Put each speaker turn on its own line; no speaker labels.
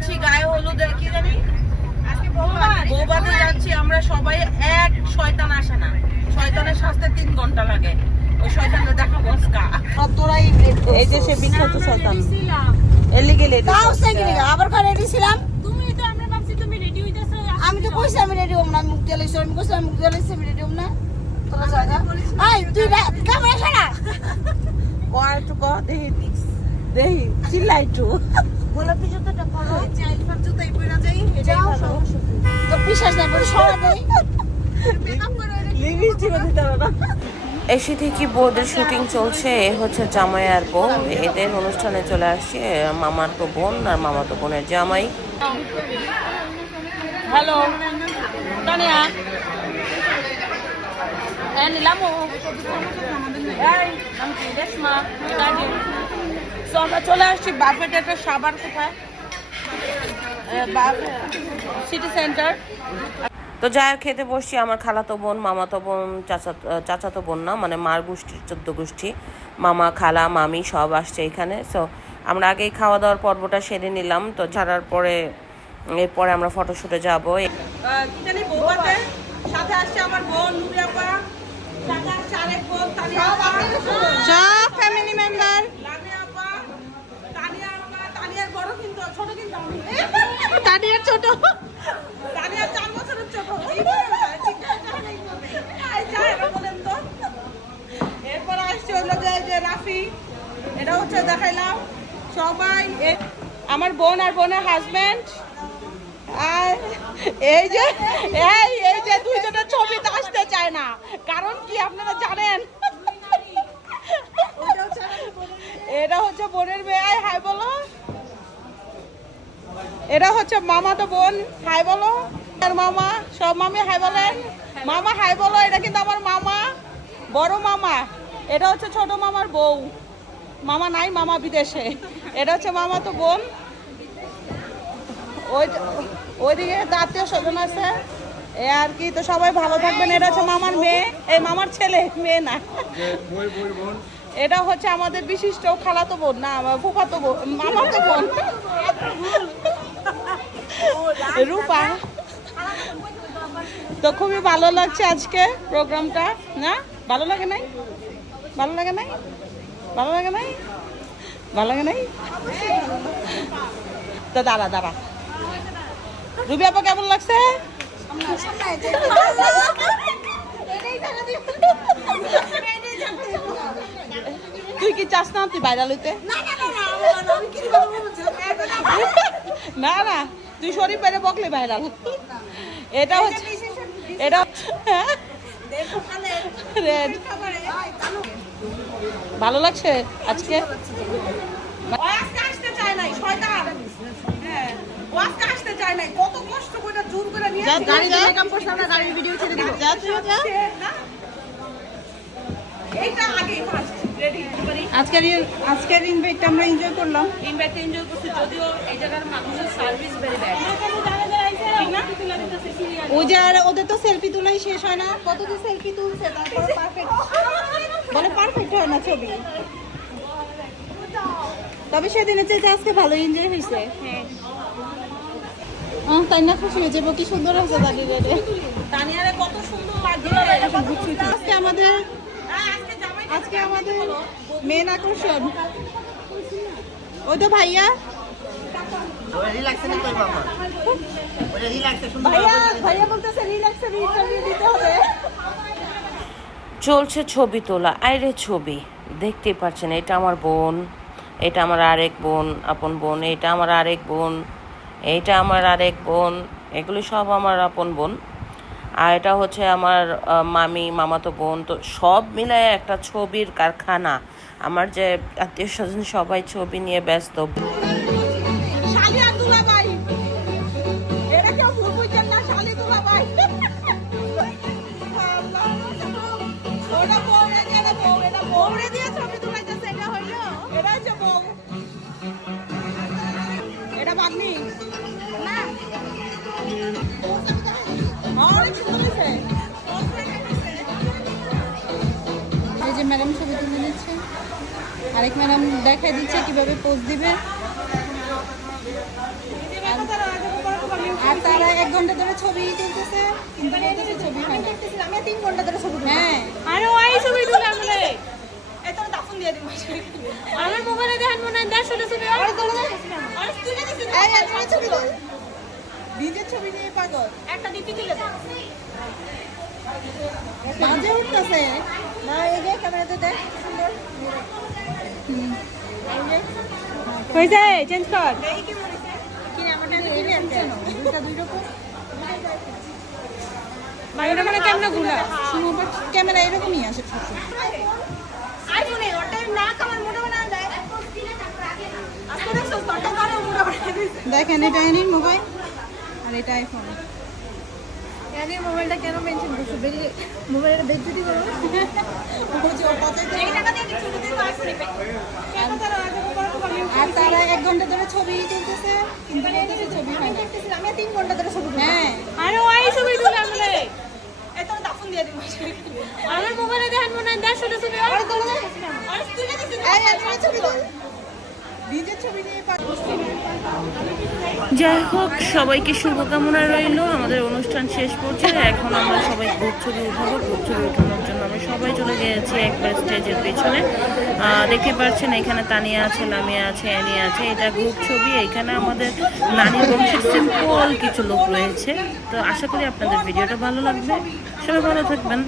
যাচ্ছি গায়ে হলুদে কি জানি? বৌবাদে যাচ্ছি আমরা সবাই এক শয়তান আসে না। শয়তানের শাস্তে তিন ঘণ্টা লাগে। ওই শয়তানটা দেখা বসকা তোরাই এই যে সে বিখ্যাত শয়তান। এলি গেলে
তাও সেকে আবার করে রেডি ছিলাম।
তুমি তো আমরা ভাবছি তুমি রেডি হইতেছো
আমি তো কইছি আমি রেডি হম না মুখ দিয়ে আমি কইছি আমি মুখ দিয়ে আমি রেডি হম না। তোরা জায়গা? আই তুই ক্যামেরা ছাড়া।
কয় একটু ক দেহি দেহি চিল্লাই একটু
গোলাপি জুতোটা পরো।
চাইল্ড জুতাই পরা যাই এটাই
যাও,
ভালো।
তো বিশ্বাস নাই বলে সরা দেই
মেকআপ করে
লিপস্টিকও দিতে হবে এসে থেকে বউদের শুটিং চলছে এ হচ্ছে জামাই আর বউ। এদের অনুষ্ঠানে চলে আসছে মামার তো বোন আর মামা তো বোনের জামাই। হ্যালো তানিয়া। হ্যাঁ নিলাম আমরা চলে আসছি বাফেট একটা সাবার কোথায়? সিটি সেন্টার তো যাই হোক খেতে বসছি আমার খালাতো বোন মামাতো বোন চাচা চাচাতো বোন না মানে মার গোষ্ঠীর চোদ্দ গোষ্ঠী। মামা খালা মামি সব আসছে এখানে। সো আমরা আগেই খাওয়া দাওয়ার পর্বটা সেরে নিলাম। তো ছাড়ার পরে এরপরে আমরা ফটোশুটে যাব। কি জানি বৌবাতে সাথে আসছে আমার বোন নুরি সাথে আসছে আরেক বোন তানিয়া আপা
সব ফ্যামিলি মেম্বার
লামিয়া আপা তানিয়া আপা তানিয়ার ছোট। চার বছরের যা, রাফি এটা হচ্ছে দেখাইলাম সবাই আমার বোন আর বোনের হাজবেন্ড আর এই যে এই এই যে দুইজনের ছবিতে আসতে চায় না কারণ কি আপনারা জানেন এটা হচ্ছে বোনের মেয়ে আয় হাই বলো এটা হচ্ছে মামা তো বোন, হাই বলো। আর মামা, সব মামি হাই বলেন। মামা হাই বলো, এটা কিন্তু আমার মামা, বড় মামা। এটা হচ্ছে ছোট মামার বউ। মামা নাই, মামা বিদেশে। এটা হচ্ছে মামা তো বোন। ওই ওইদিকে আত্মীয় স্বজন আছে। এ আর কি, তো সবাই ভালো থাকবেন। এটা হচ্ছে মামার মেয়ে। এই মামার ছেলে, মেয়ে না। এটা হচ্ছে আমাদের বিশিষ্ট খালাতো বোন। না ফুফাতো বোন, মামাতো বোন। রূপা তো খুবই ভালো লাগছে আজকে প্রোগ্রামটা না? ভালো লাগে নাই? ভালো লাগে নাই? ভালো লাগে নাই? ভালো লাগে নাই? তো দাঁড়া দাঁড়া। রুবি আপা কেমন লাগছে? তুই কি চাস না তুই বাইরে লইতে? না না তুই শরীর বাইরে বকলে ভাইরাল। এটা হচ্ছে এটা রেড ভালো লাগছে আজকে? হ্যাঁ কত কষ্ট করে জোর করে নিয়ে
গাড়ি দিয়ে মেকআপ করছে আমরা গাড়ির ভিডিও ছেড়ে দিব। যা তুই যা।
এইটা আগে ফার্স্ট
আজকের আজকের ইনভাইটটা আমরা এনজয় করলাম।
ইনভাইট এনজয় করছি যদিও এই জায়গার মানুষের সার্ভিস ভেরি ব্যাড
ওই যে আর ওদের তো সেলফি তোলাই শেষ হয় না। কত সেলফি তুলছে তারপর পারফেক্ট বলে পারফেক্ট হয় না ছবি। তবে সেদিনের চেয়ে আজকে ভালো এনজয় হয়েছে। হ্যাঁ তাই না খুশি হয়ে যাব কি সুন্দর হয়েছে দাঁড়িয়ে দাঁড়িয়ে?
কত সুন্দর লাগছে।
আজকে আমাদের
আজকে
আমাদের মেন আকর্ষণ। ওই তো ভাইয়া। ভাইয়া ভাইয়া বলতেছে রিল্যাক্সের ইন্টারভিউ দিতে হবে।
চলছে ছবি তোলা। আইরে ছবি। দেখতেই পাচ্ছেন এটা আমার বোন এটা আমার আরেক বোন আপন বোন এটা আমার আরেক বোন এইটা আমার আরেক বোন এগুলি সব আমার আপন বোন। আর এটা হচ্ছে আমার মামি, মামাতো বোন, তো সব মিলায় একটা ছবির কারখানা। আমার যে আত্মীয় স্বজন সবাই ছবি নিয়ে ব্যস্ত।
ম্যাডাম ছবি তুলে দিচ্ছে। আরেক ম্যাডাম দেখাই দিচ্ছে কীভাবে পোস্ট দিবে। আর তারা এক ঘণ্টা ধরে ছবি তুলতেছে কিন্তু বলতেছে ছবি আমি তিন ঘণ্টা ধরে ছবি হ্যাঁ।
আরে ওই ছবি তুলে আমরা মোবাইলে দেখেন মনে হয় দেড়শো ছবি
আরে তোর আরে তুলে দিছিস এই এই তুমি ছবি তুল নিজের ছবি নিয়ে পাগল
একটা ডিপি তুলে দাও
মাঝে উঠতেছে না এই যে ক্যামেরাতে
হয়েছে? চেঞ্জ কর। মানে
ক্যামেরা এরকমই দেখেন এটা মোবাইল আর এটা আইফোন
জানি মোবাইলটা কেন মেনশন করছ? বেরিয়ে মোবাইলটা বেজ্জতি করো। এই টাকা দিয়ে কিছু দিতে তো আইফোনে পাই কেন তারা আগে বড় করে
আর তারা এক ঘণ্টা ধরে ছবি তুলতেছে ছবি হয় না আমি তিন ঘণ্টা ধরে ছবি হ্যাঁ।
আরে ওই ছবি তুলে আমরা
দিবো
আমার মোবাইলে দেখেন মনে হয় দেড়শো ছবি।
আরে তোর
আরে তুলে
ছবি তুল নিজের ছবি নিয়ে পাগল
যাই হোক, সবাইকে শুভকামনা রইল। আমাদের অনুষ্ঠান শেষ পর্যায়ে। এখন আমরা সবাই গ্রুপ ছবি উঠাবো। গ্রুপ ছবি উঠানোর জন্য আমরা সবাই চলে গিয়েছি একবার স্টেজের পেছনে। দেখতে পাচ্ছেন, এখানে তানিয়া আছে লামিয়া আছে, অ্যানি আছে। এটা গ্রুপ ছবি। এখানে আমাদের নানির বংশের সিম্পল কিছু লোক রয়েছে। তো আশা করি আপনাদের ভিডিওটা ভালো লাগবে। সবাই ভালো থাকবেন।